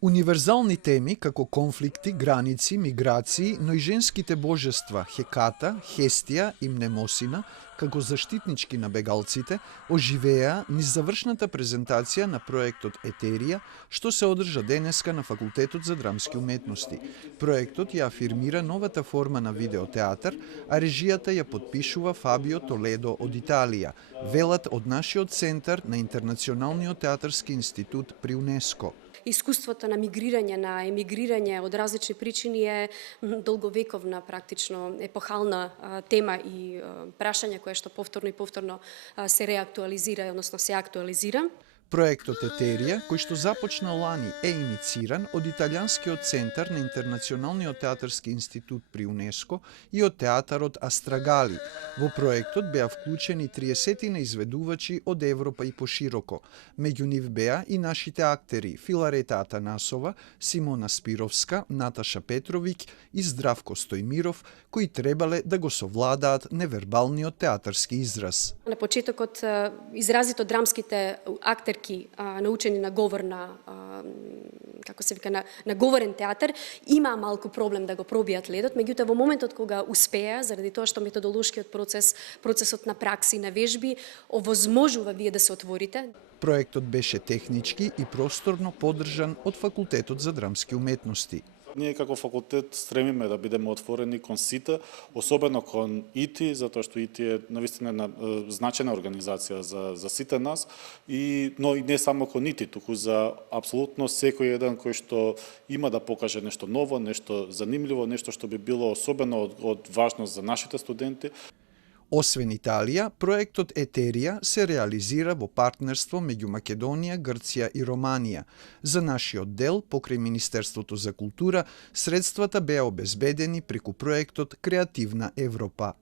Универзални теми како конфликти, граници, миграции, но и женските божества Хеката, Хестија и Мнемосина, како заштитнички на бегалците, оживеа низ завршната презентација на проектот Етерија, што се одржа денеска на Факултетот за драмски уметности. Проектот ја афирмира новата форма на видеотеатар, а режијата ја подпишува Фабио Толедо од Италија, велат од нашиот центар на Интернационалниот театарски институт при УНЕСКО. Искуството на мигрирање, на емигрирање од различни причини е долговековна, практично епохална тема и прашање кое што повторно и повторно се реактуализира, односно се актуализира. Проектот Етерија, кој што започна лани, е инициран од Италијанскиот центар на Интернационалниот театарски институт при УНЕСКО и од театарот Астрагали. Во проектот беа вклучени 30 изведувачи од Европа и пошироко. Меѓу нив беа и нашите актери Филарета Атанасова, Симона Спировска, Наташа Петровиќ и Здравко Стојмиров, кои требале да го совладаат невербалниот театарски израз. На почетокот изразито драмските актерки научени на говор како се вика на говорен театар, има малку проблем да го пробијат ледот, меѓутоа во моментот кога успеа, заради тоа што методолошкиот процесот на пракси, на вежби, овозможува вие да се отворите. Проектот беше технички и просторно поддржан од Факултетот за драмски уметности. Ние како факултет стремиме да бидеме отворени кон сите, особено кон ИТИ, затоа што ИТИ е навистина една значајна организација за сите нас, но и не само кон ИТИ, туку за апсолутно секој еден кој што има да покаже нешто ново, нешто занимливо, нешто што би било особено од важност за нашите студенти. Освен Италија, проектот Етерија се реализира во партнерство меѓу Македонија, Грција и Романија. За нашиот дел, покрај Министерството за култура, средствата беа обезбедени преку проектот Креативна Европа.